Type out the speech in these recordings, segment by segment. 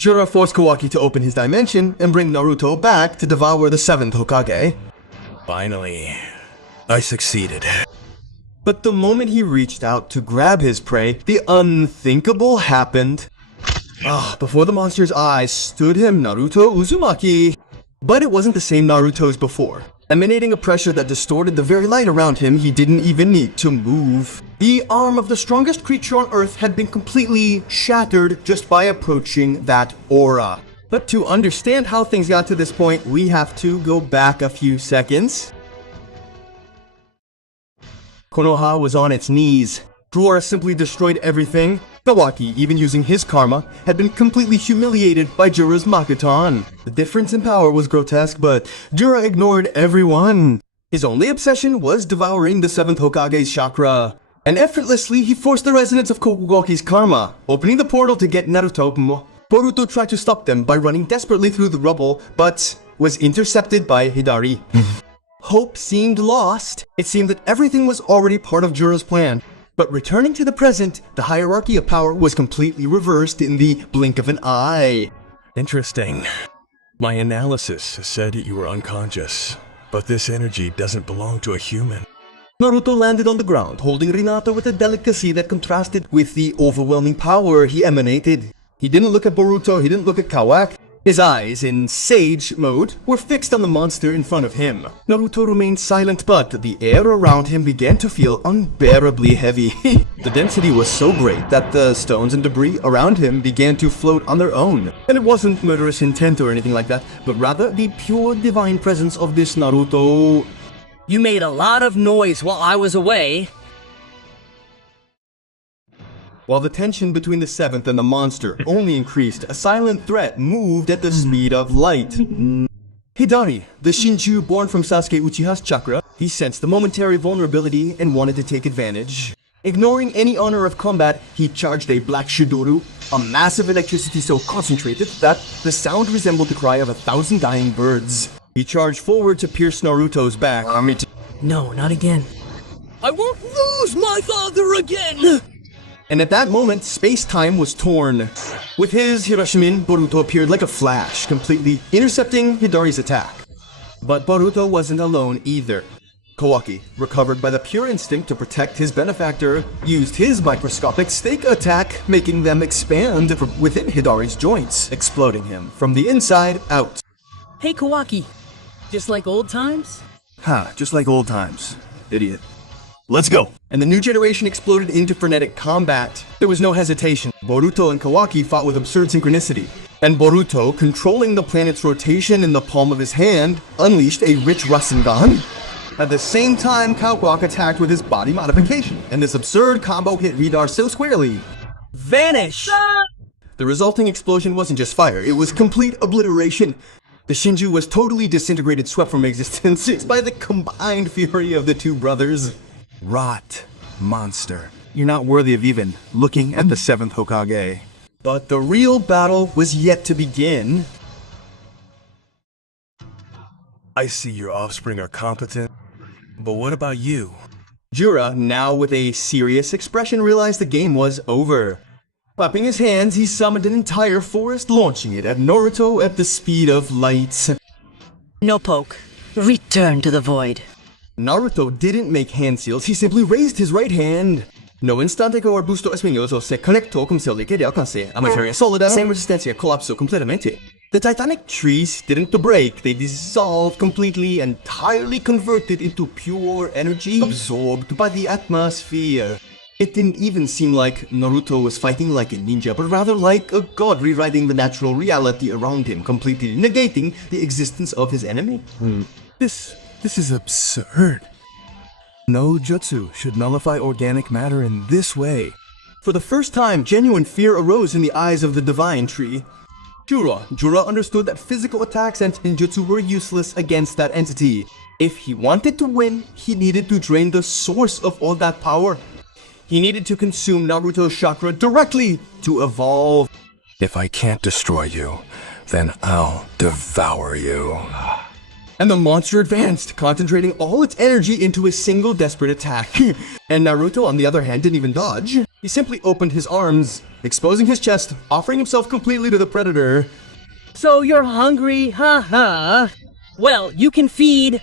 Jura forced Kawaki to open his dimension and bring Naruto back to devour the 7th Hokage. Finally, I succeeded. But the moment he reached out to grab his prey, the unthinkable happened. Before the monster's eyes stood him Naruto Uzumaki. But it wasn't the same Naruto as before. Emanating a pressure that distorted the very light around him, he didn't even need to move. The arm of the strongest creature on Earth had been completely shattered just by approaching that aura. But to understand how things got to this point, we have to go back a few seconds. Konoha was on its knees. Jura simply destroyed everything. Kawaki, even using his karma, had been completely humiliated by Jura's Makuton. The difference in power was grotesque, but Jura ignored everyone. His only obsession was devouring the 7th Hokage's chakra. And effortlessly, he forced the resonance of Kokugoki's karma, opening the portal to get Naruto. Boruto tried to stop them by running desperately through the rubble, but was intercepted by Hidari. Hope seemed lost. It seemed that everything was already part of Jura's plan. But returning to the present, the hierarchy of power was completely reversed in the blink of an eye. Interesting. My analysis said you were unconscious, but this energy doesn't belong to a human. Naruto landed on the ground, holding Rinata with a delicacy that contrasted with the overwhelming power he emanated. He didn't look at Boruto, he didn't look at Kawaki. His eyes, in sage mode, were fixed on the monster in front of him. Naruto remained silent, but the air around him began to feel unbearably heavy. The density was so great that the stones and debris around him began to float on their own. And it wasn't murderous intent or anything like that, but rather the pure divine presence of this Naruto. You made a lot of noise while I was away. While the tension between the 7th and the monster only increased, a silent threat moved at the speed of light. Hidari, the Shinju born from Sasuke Uchiha's chakra, he sensed the momentary vulnerability and wanted to take advantage. Ignoring any honor of combat, he charged a black Shidoru, a massive electricity so concentrated that the sound resembled the cry of 1,000 dying birds. He charged forward to pierce Naruto's back. No, not again. I won't lose my father again! And at that moment, space-time was torn. With his Hiroshimin, Boruto appeared like a flash, completely intercepting Hidari's attack. But Boruto wasn't alone either. Kawaki, recovered by the pure instinct to protect his benefactor, used his microscopic stake attack, making them expand from within Hidari's joints, exploding him from the inside out. Hey Kawaki, just like old times? Just like old times, idiot. Let's go! And the new generation exploded into frenetic combat. There was no hesitation. Boruto and Kawaki fought with absurd synchronicity. And Boruto, controlling the planet's rotation in the palm of his hand, unleashed a rich Rasengan. At the same time, Kawaki attacked with his body modification, and this absurd combo hit Vidar so squarely. Vanish! The resulting explosion wasn't just fire, it was complete obliteration. The Shinju was totally disintegrated, swept from existence by the combined fury of the two brothers. Rot, monster. You're not worthy of even looking at the 7th Hokage. But the real battle was yet to begin. I see your offspring are competent, but what about you? Jura, now with a serious expression, realized the game was over. Clapping his hands, he summoned an entire forest, launching it at Naruto at the speed of light. No poke. Return to the void. Naruto didn't make hand seals, he simply raised his right hand. No instante que o arbusto espinhoso se conectó como se le quería alcance a materia sólida sem resistencia colapsó completamente. The titanic trees didn't break, they dissolved completely, entirely converted into pure energy absorbed by the atmosphere. It didn't even seem like Naruto was fighting like a ninja, but rather like a god rewriting the natural reality around him, completely negating the existence of his enemy. This is absurd. No jutsu should nullify organic matter in this way. For the first time, genuine fear arose in the eyes of the divine tree. Jura understood that physical attacks and ninjutsu were useless against that entity. If he wanted to win, he needed to drain the source of all that power. He needed to consume Naruto's chakra directly to evolve. If I can't destroy you, then I'll devour you. And the monster advanced, concentrating all its energy into a single desperate attack. And Naruto, on the other hand, didn't even dodge. He simply opened his arms, exposing his chest, offering himself completely to the predator. So you're hungry, haha. Well, you can feed.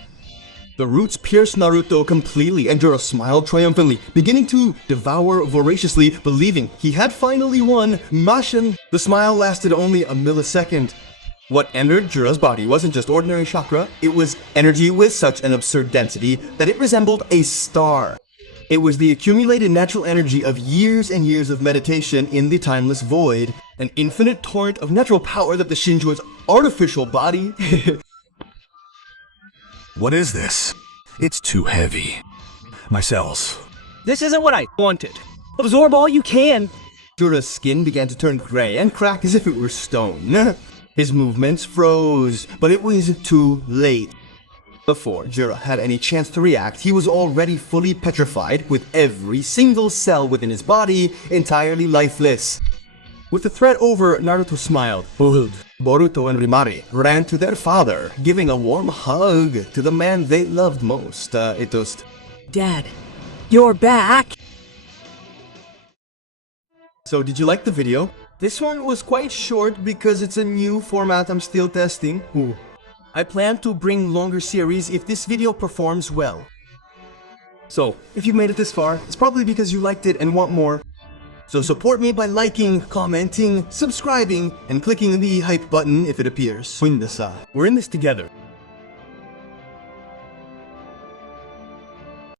The roots pierced Naruto completely, and Jura smiled triumphantly, beginning to devour voraciously, believing he had finally won. Mashin! The smile lasted only a millisecond. What entered Jura's body wasn't just ordinary chakra, it was energy with such an absurd density that it resembled a star. It was the accumulated natural energy of years and years of meditation in the timeless void, an infinite torrent of natural power that the Shinjua's artificial body... What is this? It's too heavy. My cells. This isn't what I wanted. Absorb all you can. Jura's skin began to turn gray and crack as if it were stone. His movements froze, but it was too late. Before Jura had any chance to react, he was already fully petrified, with every single cell within his body entirely lifeless. With the threat over, Naruto smiled. Boruto and Rimari ran to their father, giving a warm hug to the man they loved most. Dad, you're back. So did you like the video? This one was quite short because it's a new format I'm still testing. I plan to bring longer series if this video performs well. So, if you made it this far, it's probably because you liked it and want more. So support me by liking, commenting, subscribing, and clicking the hype button if it appears. We're in this together.